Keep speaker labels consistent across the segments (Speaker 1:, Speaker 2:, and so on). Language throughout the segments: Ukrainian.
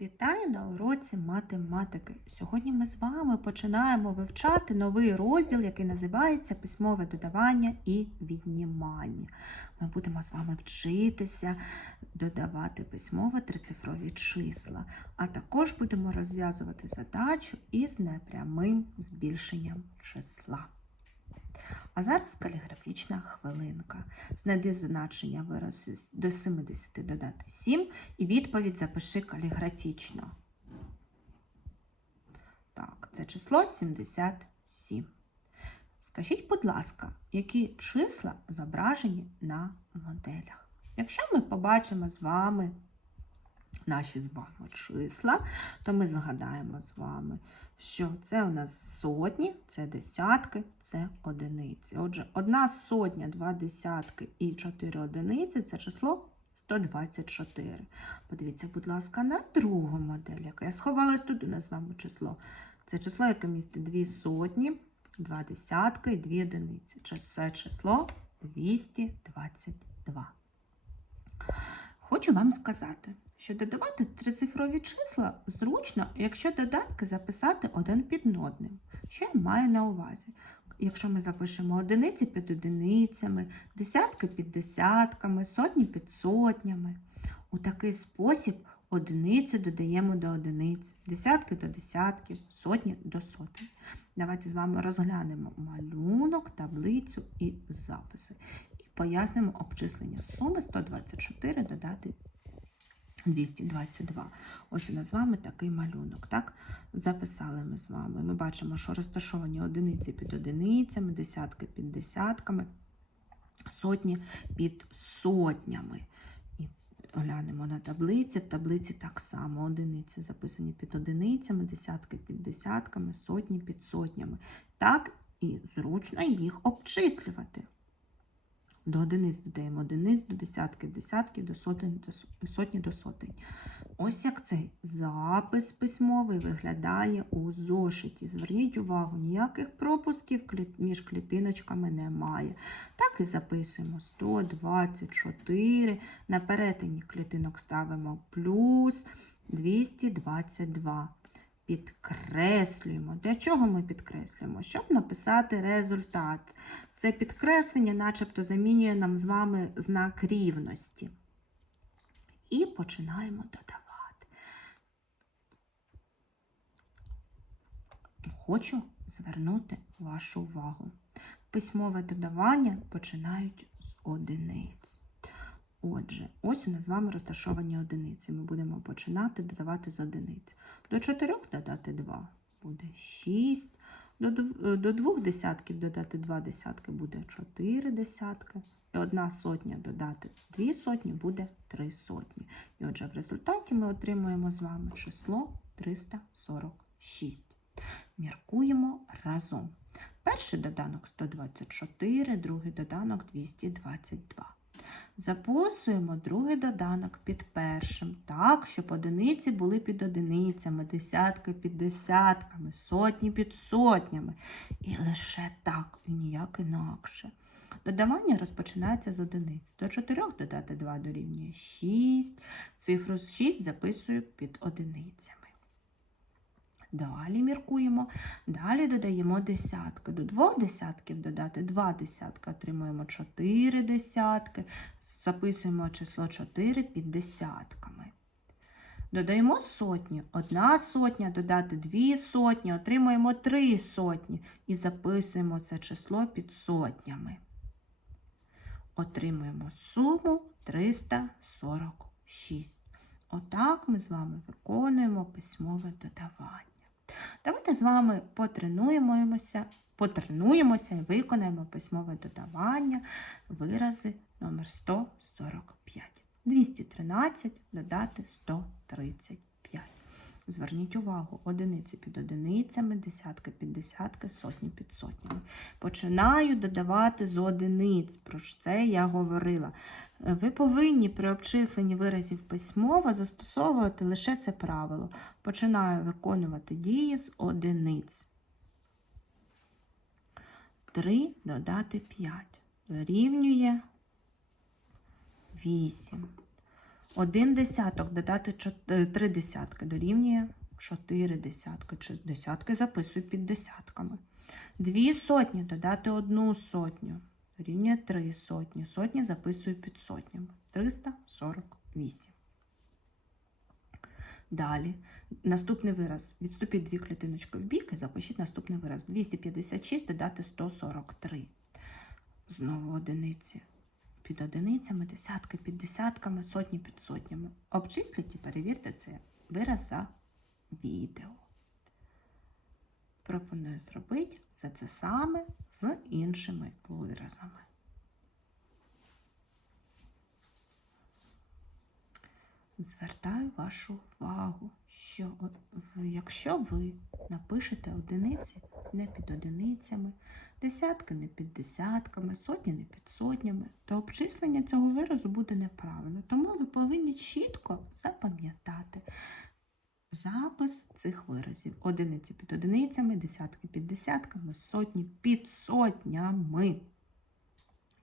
Speaker 1: Вітаю на уроці математики. Сьогодні ми з вами починаємо вивчати новий розділ, який називається письмове додавання і віднімання. Ми будемо з вами вчитися додавати письмово трицифрові числа, а також будемо розв'язувати задачу із непрямим збільшенням числа. А зараз каліграфічна хвилинка. Знайди значення виразу до 70 додати 7 і відповідь запиши каліграфічно. Так, це число 77. Скажіть, будь ласка, які числа зображені на моделях? Якщо ми побачимо з вами наші з вами числа, то ми згадаємо з вами, що це у нас сотні, це десятки, це одиниці. Отже, одна сотня, два десятки і чотири одиниці це число 124. Подивіться, будь ласка, на другу модель, яка я сховалась тут у нас з вами число. Це число, яке містить дві сотні, два десятки і дві одиниці. Це число 222. Хочу вам сказати, що додавати трицифрові числа зручно, якщо додатки записати один під одним. Що я маю на увазі? Якщо ми запишемо одиниці під одиницями, десятки під десятками, сотні під сотнями. У такий спосіб одиниці додаємо до одиниць, десятки до десятків, сотні до сотень. Давайте з вами розглянемо малюнок, таблицю і записи. І пояснимо обчислення суми 124 додати 222. Ось у нас з вами такий малюнок. Так? Записали ми з вами. Ми бачимо, що розташовані одиниці під одиницями, десятки під десятками, сотні під сотнями. І глянемо на таблиці. В таблиці так само одиниці записані під одиницями, десятки під десятками, сотні під сотнями. Так і зручно їх обчислювати. До одиниць додаємо одиниць, до десятків, десятків, до сотень, до сотні до сотень. Ось як цей запис письмовий виглядає у зошиті. Зверніть увагу, ніяких пропусків між клітиночками немає. Так і записуємо 124. На перетині клітинок ставимо плюс 222. Підкреслюємо. Для чого ми підкреслюємо? Щоб написати результат. Це підкреслення, начебто, замінює нам з вами знак рівності. І починаємо додавати. Хочу звернути вашу увагу. Письмове додавання починають з одиниць. Отже, ось у нас з вами розташовані одиниці. Ми будемо починати додавати з одиниць. До 4 додати 2 буде 6. До, е, до двох десятків додати 2 десятки буде 4 десятки. І одна сотня додати 2 сотні буде 3 сотні. І отже, в результаті ми отримуємо з вами число 346. Міркуємо разом. Перший доданок 124, другий доданок 222. Записуємо другий доданок під першим, так, щоб одиниці були під одиницями, десятки під десятками, сотні під сотнями. І лише так, і ніяк інакше. Додавання розпочинається з одиниць. До 4 додати 2 дорівнює 6. Цифру 6 записую під одиницями. Далі міркуємо. Далі додаємо десятки. До двох десятків додати два десятки. Отримуємо 4 десятки. Записуємо число 4 під десятками. Додаємо сотні. Одна сотня, додати дві сотні, отримуємо три сотні. І записуємо це число під сотнями. Отримуємо суму 346. Отак ми з вами виконуємо письмове додавання. Давайте з вами потренуємося, потренуємося і виконаємо письмове додавання, вирази номер 145. 213 додати 135. Зверніть увагу, одиниці під одиницями, десятки під десятки, сотні під сотнями. Починаю додавати з одиниць. Про це я говорила. Е, Ви повинні при обчисленні виразів письмово застосовувати лише це правило. Починаю виконувати дії з одиниць. 3 додати 5 дорівнює 8. Один десяток додати чот- е, три десятки дорівнює чотири десятки. Чи десятки записуй під десятками. Дві сотні додати одну сотню. Дорівнює три сотні. Сотні записую під сотнями. 348. Далі. Наступний вираз. Відступіть дві клітиночки в бік і запишіть наступний вираз. 256 додати 143. Знову одиниці під одиницями, десятки під десятками, сотні під сотнями. Обчисліть і перевірте це вираз за відео. Пропоную зробити все це саме з іншими виразами. Звертаю вашу увагу, що якщо ви напишете одиниці не під одиницями, десятки не під десятками, сотні не під сотнями, то обчислення цього виразу буде неправильно. Тому ви повинні чітко запам'ятати запис цих виразів. Одиниці під одиницями, десятки під десятками, сотні під сотнями.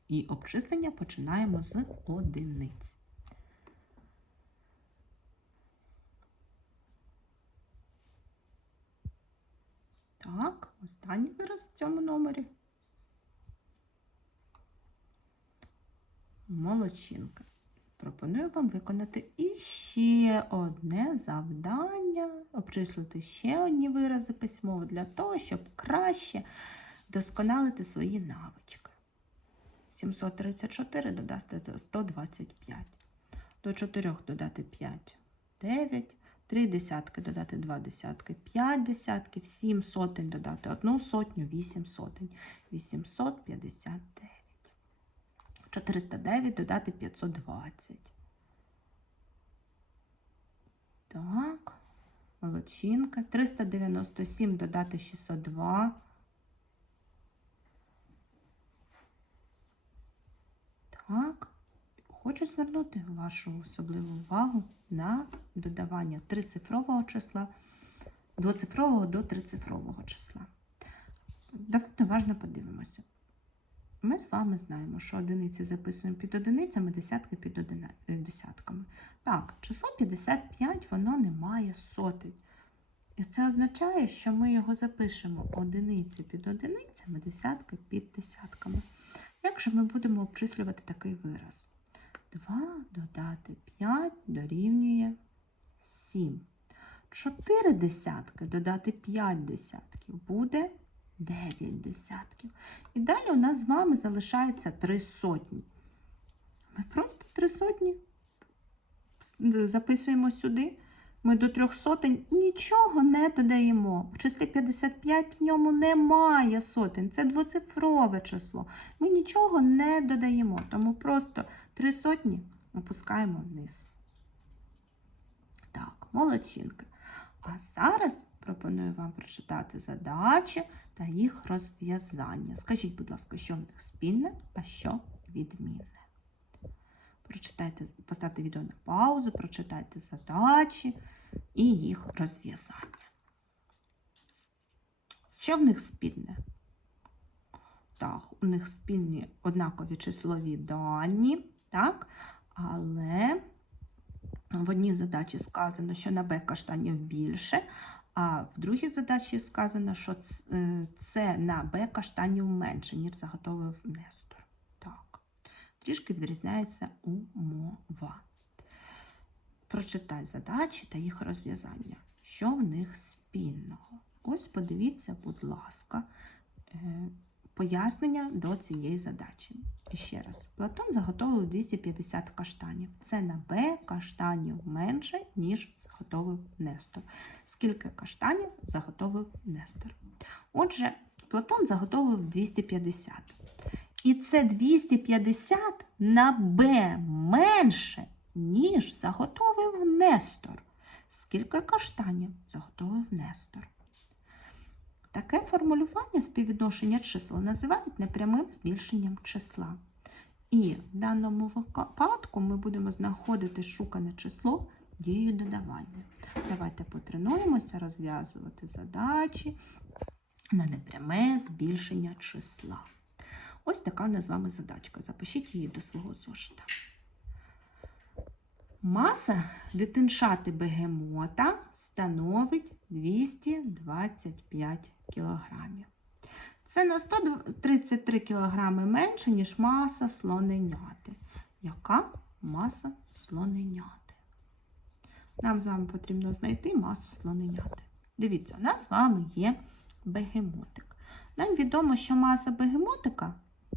Speaker 1: І обчислення починаємо з одиниць. Так, останній вираз в цьому номері. Молодчинка. Пропоную вам виконати іще одне завдання, обчислити ще одні вирази письмово для того, щоб краще досконалити свої навички. 734 додати до 125. До 4 додати 5, 9. 3 десятки додати 2 десятки, 5 десятків, 7 сотень додати 1 сотню, 8 сотень, 859. 409 додати 520. Так, молодчинка. 397 додати 602. Так, хочу звернути вашу особливу увагу на додавання трицифрового числа, двоцифрового до трицифрового числа. Давайте уважно подивимося. Ми з вами знаємо, що одиниці записуємо під одиницями, десятки під одина- е, десятками. Так, число 55 воно не має сотень. І це означає, що ми його запишемо одиниці під одиницями, десятки під десятками. Як же ми будемо обчислювати такий вираз? 2 додати 5 дорівнює 7. 4 десятки додати 5 десятків буде 9 десятків. І далі у нас з вами залишається 3 сотні. Ми просто 3 сотні записуємо сюди. Ми до трьох сотень нічого не додаємо. В числі 55 в ньому немає сотень. Це двоцифрове число. Ми нічого не додаємо. Тому просто три сотні опускаємо вниз. Так, молодчинки. А зараз пропоную вам прочитати задачі та їх розв'язання. Скажіть, будь ласка, що в них спільне, а що відмінне. Прочитайте, поставте відео на паузу, прочитайте задачі і їх розв'язання. Що в них спільне? Так, у них спільні однакові числові дані, так? але в одній задачі сказано, що на Б каштанів більше, а в другій задачі сказано, що це на Б каштанів менше, ніж заготовив Нестор. Так. Трішки відрізняється умова. Прочитай задачі та їх розв'язання. Що в них спільного? Ось подивіться, будь ласка, е, пояснення до цієї задачі. І ще раз, Платон заготовив 250 каштанів. Це на Б каштанів менше, ніж заготовив Нестор. Скільки каштанів заготовив Нестор? Отже, Платон заготовив 250. І це 250 на Б менше, ніж заготовив Нестор. Скільки каштанів заготовив Нестор? Таке формулювання співвідношення чисел називають непрямим збільшенням числа. І в даному випадку ми будемо знаходити шукане число дією додавання. Давайте потренуємося розв'язувати задачі на непряме збільшення числа. Ось така в нас з вами задачка. Запишіть її до свого зошита. Маса дитинчати бегемота становить 225 кілограмів. Це на 133 кілограми менше, ніж маса слоненяти. Яка маса слоненяти? Нам з вами потрібно знайти масу слоненяти. Дивіться, у нас з вами є бегемотик. Нам відомо, що маса бегемотика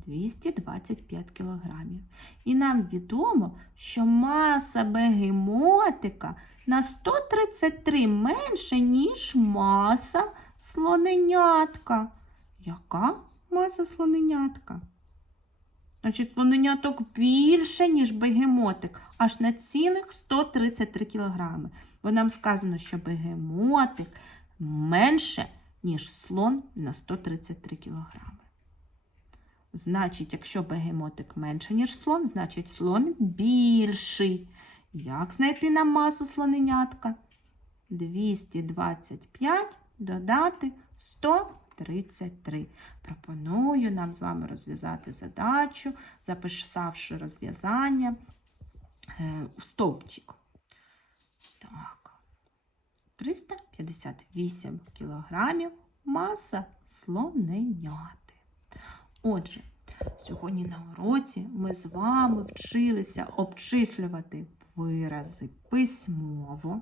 Speaker 1: 225 кілограмів. І нам відомо, що маса бегемотика на 133 менше, ніж маса слоненятка. Яка маса слоненятка? Значить, слоненяток більше, ніж бегемотик, аж на цілих 133 кілограми. Бо нам сказано, що бегемотик менше, ніж слон на 133 кілограми. Значить, якщо бегемотик менше, ніж слон, значить слон більший. Як знайти нам масу слоненятка? 225 додати 133. Пропоную нам з вами розв'язати задачу, записавши розв'язання е, у стовпчик. Так. 358 кілограмів маса слоненяти. Отже, сьогодні на уроці ми з вами вчилися обчислювати вирази письмово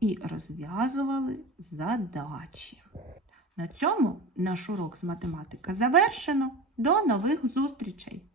Speaker 1: і розв'язували задачі. На цьому наш урок з математики завершено. До нових зустрічей!